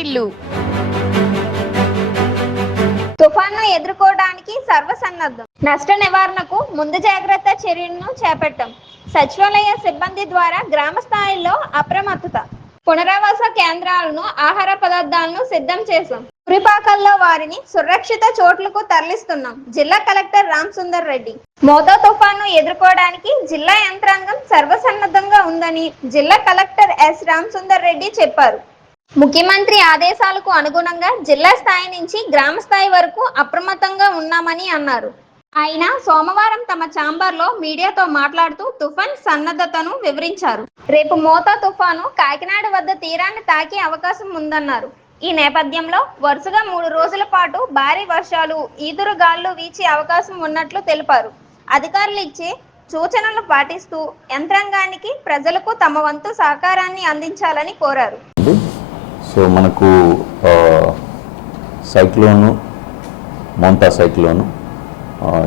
వాటిల్లు తుఫాను ఎదుర్కోవడానికి సర్వసన్నద్ధం. నష్ట నివారణకు ముందు జాగ్రత్త చర్యలను చేపట్టాం. సచివాలయ సిబ్బంది ద్వారా గ్రామ స్థాయిలో అప్రమత్తత. పునరావాస కేంద్రాలను ఆహార పదార్థాలను సిద్ధం చేశాం. పురిపాకల్లో వారిని సురక్షిత చోట్లకు తరలిస్తున్నాం. జిల్లా కలెక్టర్ రామ్ సుందర్ రెడ్డి. మోదో తుఫాను ఎదుర్కోవడానికి జిల్లా యంత్రాంగం సర్వసన్నద్ధంగా ఉందని జిల్లా కలెక్టర్ ఎస్ రామ్ సుందర్ రెడ్డి చెప్పారు. ముఖ్యమంత్రి ఆదేశాలకు అనుగుణంగా జిల్లా స్థాయి నుంచి గ్రామ స్థాయి వరకు అప్రమత్తంగా ఉన్నామని అన్నారు. ఆయన సోమవారం తమ చాంబర్లో మీడియాతో మాట్లాడుతూ తుఫాన్ సన్నద్ధతను వివరించారు. రేపు మోతా తుఫాను కాకినాడ వద్ద తీరాన్ని తాకే అవకాశం ఉందన్నారు. ఈ నేపథ్యంలో వరుసగా మూడు రోజుల పాటు భారీ వర్షాలు ఈదురు గాలులు వీచే అవకాశం ఉన్నట్లు తెలిపారు. అధికారులు ఇచ్చే సూచనలు పాటిస్తూ యంత్రాంగానికి ప్రజలకు తమ వంతు సహకారాన్ని అందించాలని కోరారు. సో మనకు సైక్లోను మోంటా సైక్లోను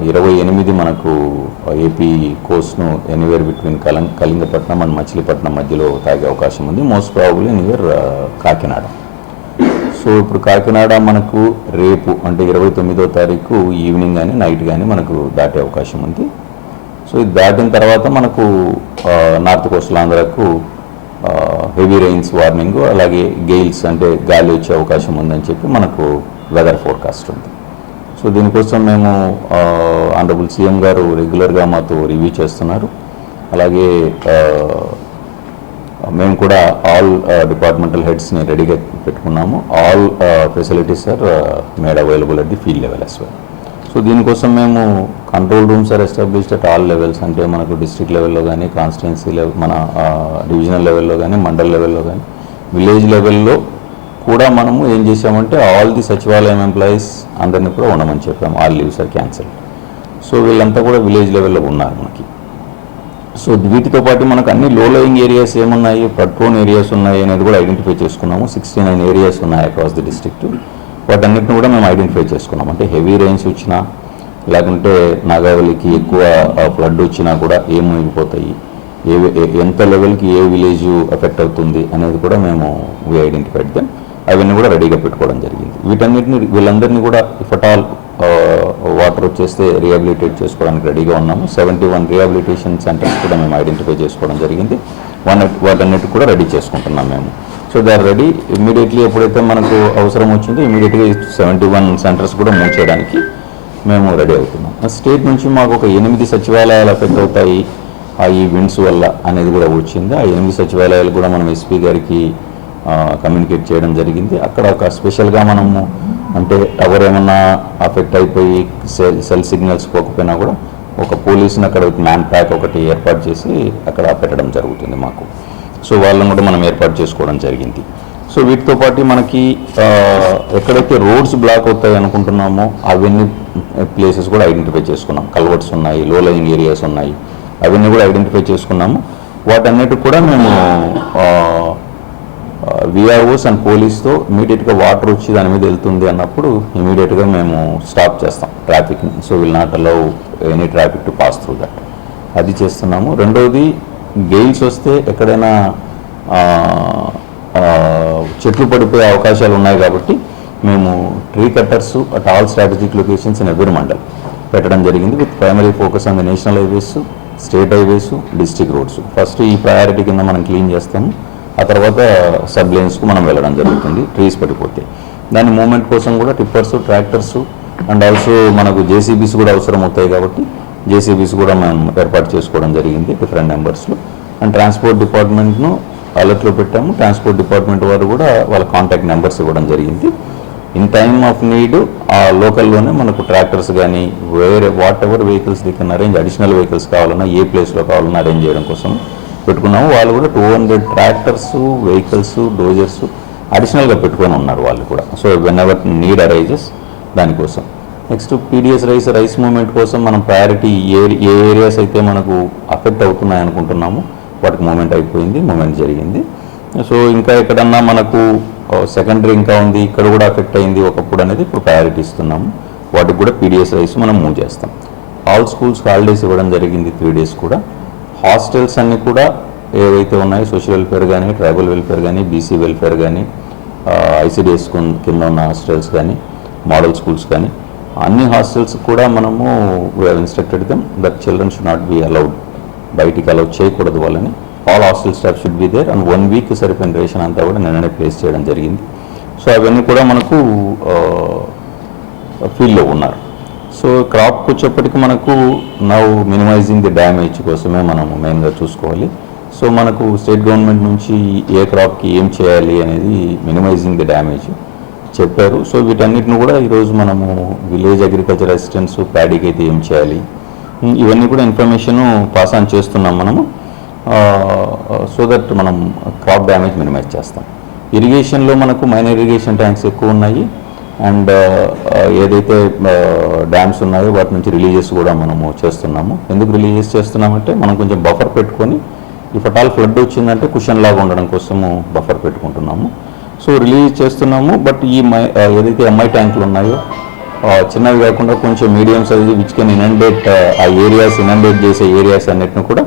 ఇరవై ఎనిమిది మనకు ఏపీ కోస్ట్ను ఎనీవేర్ బిట్వీన్ కలం కళింగపట్నం అండ్ మచిలీపట్నం మధ్యలో తాగే అవకాశం ఉంది. Most probable anywhere Kakinada. So ఇప్పుడు కాకినాడ మనకు రేపు అంటే ఇరవై తొమ్మిదో తారీఖు ఈవినింగ్ కానీ నైట్ కానీ మనకు దాటే అవకాశం ఉంది. సో ఇది దాటిన తర్వాత మనకు నార్త్ కోస్టల్ ఆంధ్రకు హెవీ రెయిన్స్ వార్నింగ్ అలాగే గెయిల్స్ అంటే గాలి వచ్చే అవకాశం ఉందని చెప్పి మనకు వెదర్ ఫోర్కాస్ట్ ఉంది. సో దీనికోసం మేము ఆనరబుల్ సీఎం గారు రెగ్యులర్గా మాతో రివ్యూ చేస్తున్నారు. అలాగే మేము కూడా ఆల్ డిపార్ట్మెంటల్ హెడ్స్ని రెడీగా పెట్టుకున్నాము. All facilities are made available at the field level as well so దీనికోసం మేము control rooms are established at all levels అంటే మనకు డిస్ట్రిక్ట్ లెవెల్లో కానీ కాన్స్టిట్యున్సీ లెవెల్ మన డివిజనల్ లెవెల్లో కానీ మండల్ లెవెల్లో కానీ విలేజ్ లెవెల్లో కూడా మనము ఏం చేసామంటే ఆల్ ది సచివాలయం ఎంప్లాయీస్ అందరినీ కూడా ఉండమని చెప్పాము. All leaves are cancel so వీళ్ళంతా కూడా విలేజ్ లెవెల్లో ఉన్నారు మనకి. సో వీటితో పాటు మనకు అన్ని లో లయింగ్ ఏరియాస్ ఏమున్నాయి? ప్రొన్ ఏరియాస్ ఉన్నాయి అనేది కూడా ఐడెంటిఫై చేసుకున్నాము. సిక్స్టీ నైన్ ఏరియాస్ ఉన్నాయి అక్రాస్ ది డిస్ట్రిక్ట్ వాటన్నిటిని కూడా మేము ఐడెంటిఫై చేసుకున్నాం అంటే హెవీ రెయిన్స్ వచ్చినా లేకుంటే నాగావళికి ఎక్కువ ఫ్లడ్ వచ్చినా కూడా ఏం మునిగిపోతాయి ఏ ఎంత లెవెల్కి ఏ విలేజ్ ఎఫెక్ట్ అవుతుంది అనేది కూడా మేము వి ఐడెంటిఫైడ్ దెమ్ అవన్నీ కూడా రెడీగా పెట్టుకోవడం జరిగింది. వీటన్నిటిని వీళ్ళందరినీ కూడా ఇఫ్ అట్ ఆల్ వాటర్ వచ్చేస్తే రిహాబిలిటేట్ చేసుకోవడానికి రెడీగా ఉన్నాము. సెవెంటీ వన్ రిహాబిలిటేషన్ సెంటర్స్ కూడా మేము ఐడెంటిఫై చేసుకోవడం జరిగింది. వన్ వాటన్నిటి కూడా రెడీ చేసుకుంటున్నాం మేము. So they are ready immediately ఎప్పుడైతే మనకు అవసరం వచ్చిందో ఇమీడియట్గా సెవెంటీ వన్ సెంటర్స్ కూడా మూవ్ చేయడానికి మేము రెడీ అవుతున్నాం. స్టేట్ నుంచి మాకు ఒక ఎనిమిది సచివాలయాలు ఎఫెక్ట్ అవుతాయి. ఆ ఈ విండ్స్ వల్ల అనేది కూడా వచ్చింది. ఆ ఎనిమిది సచివాలయాలు కూడా మనం ఎస్పీ గారికి కమ్యూనికేట్ చేయడం జరిగింది. అక్కడ ఒక స్పెషల్గా మనము అంటే టవర్ ఏమన్నా అఫెక్ట్ అయిపోయి సెల్ సెల్ సిగ్నల్స్ పోకపోయినా కూడా ఒక పోలీసుని అక్కడ మ్యాన్ ప్యాక్ ఒకటి ఏర్పాటు చేసి అక్కడ పెట్టడం జరుగుతుంది మాకు. సో వాళ్ళని కూడా మనం ఏర్పాటు చేసుకోవడం జరిగింది. సో వీటితో పాటు మనకి ఎక్కడైతే రోడ్స్ బ్లాక్ అవుతాయి అనుకుంటున్నామో అవన్నీ ప్లేసెస్ కూడా ఐడెంటిఫై చేసుకున్నాం. కల్వర్ట్స్ ఉన్నాయి లో లైన్ ఏరియాస్ ఉన్నాయి. అవన్నీ కూడా ఐడెంటిఫై చేసుకున్నాము. వాటన్నిటికి కూడా మేము విఆర్ఓస్ అండ్ పోలీస్తో ఇమీడియట్గా వాటర్ వచ్చి దాని మీద వెళ్తుంది అన్నప్పుడు ఇమీడియట్గా మేము స్టాప్ చేస్తాం ట్రాఫిక్ని. So will not allow any traffic to pass through that. అది చేస్తున్నాము. రెండవది గెయిల్స్ వస్తే ఎక్కడైనా చెట్లు పడిపోయే అవకాశాలు ఉన్నాయి కాబట్టి మేము tree cutters at all strategic locations in every mandal పెట్టడం జరిగింది. With primary focus on the national highways state highways district roads first ఈ ప్రయారిటీ కింద మనం క్లీన్ చేస్తాము. ఆ తర్వాత సబ్ లేన్స్కు మనం వెళ్ళడం జరుగుతుంది. ట్రీస్ పడిపోతే. దాని మూమెంట్ కోసం కూడా టిప్పర్స్ ట్రాక్టర్స్ అండ్ ఆల్సో మనకు జేసీబీస్ కూడా అవసరం అవుతాయి కాబట్టి జేసీబీస్ కూడా మనం ఏర్పాటు చేసుకోవడం జరిగింది. డిఫరెంట్ నెంబర్స్లో అండ్ ట్రాన్స్పోర్ట్ డిపార్ట్మెంట్ను అలర్ట్లో పెట్టాము. ట్రాన్స్పోర్ట్ డిపార్ట్మెంట్ వారు కూడా వాళ్ళ కాంటాక్ట్ నెంబర్స్ ఇవ్వడం జరిగింది. ఇన్ టైమ్ ఆఫ్ నీడ్ ఆ లోకల్లోనే మనకు ట్రాక్టర్స్ కానీ వేరే whatever vehicles the arrange additional vehicles కావాలన్నా ఏ ప్లేస్లో కావాలన్నా అరేంజ్ చేయడం కోసం పెట్టుకున్నాము. వాళ్ళు కూడా two hundred tractors vehicles dozers అడిషనల్గా పెట్టుకొని ఉన్నారు వాళ్ళు కూడా. So whenever need arises దానికోసం next PDS rice rice movement కోసం మనం ప్రయారిటీ ఏ ఏ ఏరియాస్ అయితే మనకు అఫెక్ట్ అవుతున్నాయి అనుకుంటున్నాము వాటికి మూమెంట్ అయిపోయింది మూమెంట్ జరిగింది. సో ఇంకా ఎక్కడన్నా మనకు సెకండరీ ఇంకా ఉంది ఇక్కడ కూడా ఎఫెక్ట్ అయింది ఒకప్పుడు అనేది ఇప్పుడు ప్రయారిటీ ఇస్తున్నాము. వాటికి కూడా పీడిఎస్ రైస్ మనం మూవ్ చేస్తాం. ఆల్ స్కూల్స్ హాలిడేస్ ఇవ్వడం జరిగింది త్రీ డేస్ కూడా. హాస్టల్స్ అన్నీ కూడా ఏవైతే ఉన్నాయో సోషల్ వెల్ఫేర్ కానీ ట్రైబల్ వెల్ఫేర్ కానీ బీసీ వెల్ఫేర్ కానీ ఐసీడిఎస్ కింద ఉన్న హాస్టల్స్ కానీ మోడల్ స్కూల్స్ కానీ అన్ని హాస్టల్స్ కూడా మనము instructed them that children should not be allowed బయటికి అలౌ చేయకూడదు వాళ్ళని. All hostel staff should be there and one week సరిపోయిన రేషన్ అంతా కూడా నిన్ననే ప్లేస్ చేయడం జరిగింది. సో అవన్నీ కూడా మనకు ఫీల్డ్లో ఉన్నారు. సో క్రాప్కి వచ్చేప్పటికి మనకు నవ్ మినిమైజింగ్ ది డ్యామేజ్ కోసమే మనము మెయిన్గా చూసుకోవాలి. సో మనకు స్టేట్ గవర్నమెంట్ నుంచి ఏ క్రాప్కి ఏం చేయాలి అనేది మినిమైజింగ్ ది డ్యామేజ్ చెప్పారు. సో వీటన్నిటిని కూడా ఈరోజు మనము విలేజ్ అగ్రికల్చర్ అసిస్టెంట్స్ ప్యాడీకి అయితే ఏం చేయాలి? ఇవన్నీ కూడా ఇన్ఫర్మేషన్ పాస్ ఆన్ చేస్తున్నాం మనము. సో దట్ మనం క్రాప్ డ్యామేజ్ మినిమైజ్ చేస్తాం. ఇరిగేషన్లో మనకు మైనర్ ఇరిగేషన్ ట్యాంక్స్ ఎక్కువ ఉన్నాయి. అండ్ ఏదైతే డ్యామ్స్ ఉన్నాయో వాటి నుంచి రిలీజెస్ కూడా మనము చేస్తున్నాము. ఎందుకు రిలీజెస్ చేస్తున్నామంటే మనం కొంచెం బఫర్ పెట్టుకొని ఇఫ్ అట్ ఆల్ ఫ్లడ్ వచ్చిందంటే కుషన్ లాగా ఉండడం కోసము బఫర్ పెట్టుకుంటున్నాము. సో రిలీజ్ చేస్తున్నాము. బట్ ఈ మై ఏదైతే ఎంఐ ట్యాంకులు ఉన్నాయో చిన్నవి కాకుండా కొంచెం medium size which can inundate ఆ ఏరియాస్ ఇనండేట్ చేసే ఏరియాస్ అన్నిటిని కూడా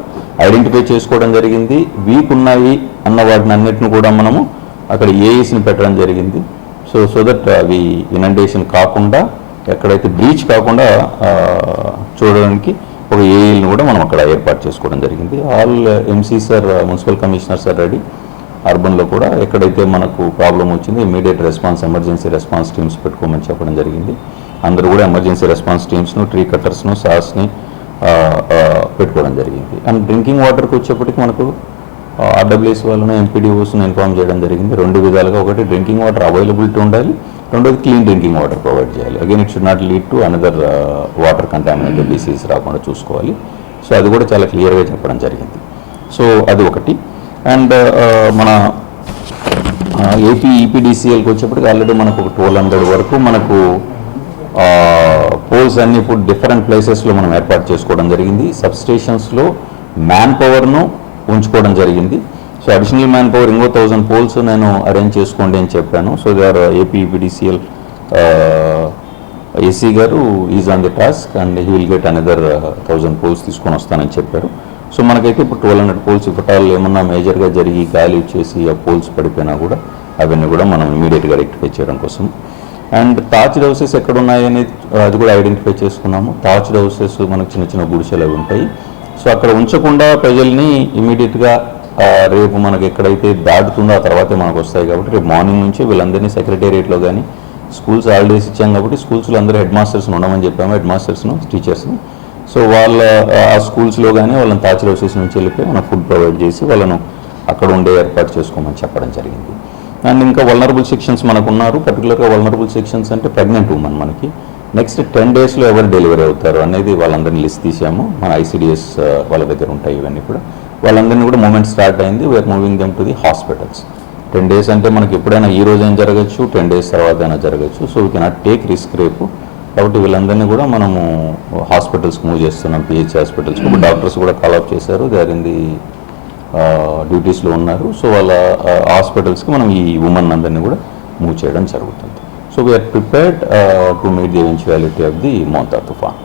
ఐడెంటిఫై చేసుకోవడం జరిగింది. వీక్ ఉన్నాయి అన్న వాటిని అన్నిటిని కూడా మనము అక్కడ ఏఈస్ని పెట్టడం జరిగింది. సో సో దట్ అవి ఇనండేషన్ కాకుండా ఎక్కడైతే బ్రీచ్ కాకుండా చూడడానికి ఒక ఏఈల్ని కూడా మనం అక్కడ ఏర్పాటు చేసుకోవడం జరిగింది. All MC sir municipal commissioner sir ready అర్బన్లో కూడా ఎక్కడైతే మనకు ప్రాబ్లం వచ్చింది immediate response emergency response teams పెట్టుకోమని చెప్పడం జరిగింది. అందరూ కూడా ఎమర్జెన్సీ రెస్పాన్స్ టీమ్స్ను ట్రీ కట్టర్స్ను సాస్ని పెట్టుకోవడం జరిగింది. అండ్ డ్రింకింగ్ వాటర్కి వచ్చేప్పటికి మనకు ఆర్డబ్ల్యూఎస్ వాళ్ళను ఎంపీడీఓస్ను ఇన్ఫార్మ్ చేయడం జరిగింది. రెండు విధాలుగా ఒకటి డ్రింకింగ్ వాటర్ అవైలబిలిటీ ఉండాలి రెండోది క్లీన్ డ్రింకింగ్ వాటర్ ప్రొవైడ్ చేయాలి. Again it should not lead to another water contaminated disease రాకుండా చూసుకోవాలి. సో అది కూడా చాలా క్లియర్గా చెప్పడం జరిగింది. సో అది ఒకటి. అండ్ మన ఏపీ ఈపీడీసీఎల్కి వచ్చేప్పటికి ఆల్రెడీ మనకు ఒక ట్వెల్వ్ హండ్రెడ్ వరకు మనకు పోల్స్ అన్ని ఇప్పుడు డిఫరెంట్ ప్లేసెస్లో మనం ఏర్పాటు చేసుకోవడం జరిగింది. సబ్ స్టేషన్స్లో మ్యాన్ పవర్ను ఉంచుకోవడం జరిగింది. సో అడిషనల్ మ్యాన్ పవర్ ఇంకో థౌజండ్ పోల్స్ నేను అరేంజ్ చేసుకోండి అని చెప్పాను. So they are AP AC గారు is on the task and he will get another thousand poles తీసుకొని వస్తానని చెప్పారు. సో మనకైతే ఇప్పుడు ట్వెల్వ్ హండ్రెడ్ పోల్స్ ఇవ్వటాలు ఏమన్నా మేజర్గా జరిగి గాలి వచ్చేసి ఆ పోల్స్ పడిపోయినా కూడా అవన్నీ కూడా మనం ఇమీడియట్గా రెక్టిఫై చేయడం కోసం అండ్ తాచ్ హౌసెస్ ఎక్కడ ఉన్నాయి అనేది అది కూడా ఐడెంటిఫై చేసుకున్నాము. తాచ్డ్ హౌసెస్ మనకు చిన్న చిన్న గుడిసెలు అవి ఉంటాయి. సో అక్కడ ఉంచకుండా ప్రజల్ని ఇమీడియట్గా రేపు మనకు ఎక్కడైతే దాటుతుందో ఆ తర్వాతే మనకు వస్తాయి కాబట్టి రేపు మార్నింగ్ నుంచి వీళ్ళందరినీ సెక్రటేరియట్లో కానీ స్కూల్స్ హాలిడేస్ ఇచ్చాం కాబట్టి స్కూల్స్లో అందరూ హెడ్ మాస్టర్స్ని ఉండమని చెప్పాము. హెడ్ మాస్టర్స్ను టీచర్స్ని. సో వాళ్ళ ఆ స్కూల్స్లో కానీ వాళ్ళని తాచ్ హౌసెస్ నుంచి వెళ్ళిపోయి మనం ఫుడ్ ప్రొవైడ్ చేసి వాళ్ళను అక్కడ ఉండే ఏర్పాటు చేసుకోమని చెప్పడం జరిగింది. అండ్ ఇంకా వల్నరబుల్ సెక్షన్స్ మనకు ఉన్నారు పర్టికులర్గా వల్నరబుల్ సెక్షన్స్ అంటే ప్రెగ్నెంట్ ఉమెన్ మనకి. నెక్స్ట్ టెన్ డేస్లో ఎవరు డెలివరీ అవుతారు అనేది వాళ్ళందరినీ లిస్ట్ తీసాము. మన ఐసీడిఎస్ uh, వాళ్ళ దగ్గర ఉంటాయి ఇవన్నీ కూడా. వాళ్ళందరినీ కూడా మూమెంట్ స్టార్ట్ అయింది. We're moving them to the hospitals ten days అంటే మనకి ఎప్పుడైనా ఈ రోజు అయినా జరగచ్చు టెన్ డేస్ తర్వాత అయినా జరగచ్చు. So we cannot take risk రేపు. కాబట్టి వీళ్ళందరినీ కూడా మనము హాస్పిటల్స్కి మూవ్ చేస్తున్నాం. పిహెచ్ హాస్పిటల్స్ ఇప్పుడు డాక్టర్స్ కూడా కాల్ అప్ చేశారు. దే ఆర్ ఇన్ ది డ్యూటీస్లో ఉన్నారు. సో వాళ్ళ హాస్పిటల్స్కి మనం ఈ ఉమెన్ అందరినీ కూడా మూవ్ చేయడం జరుగుతుంది. So we're prepared to meet the eventuality of the Montha తుఫాన్.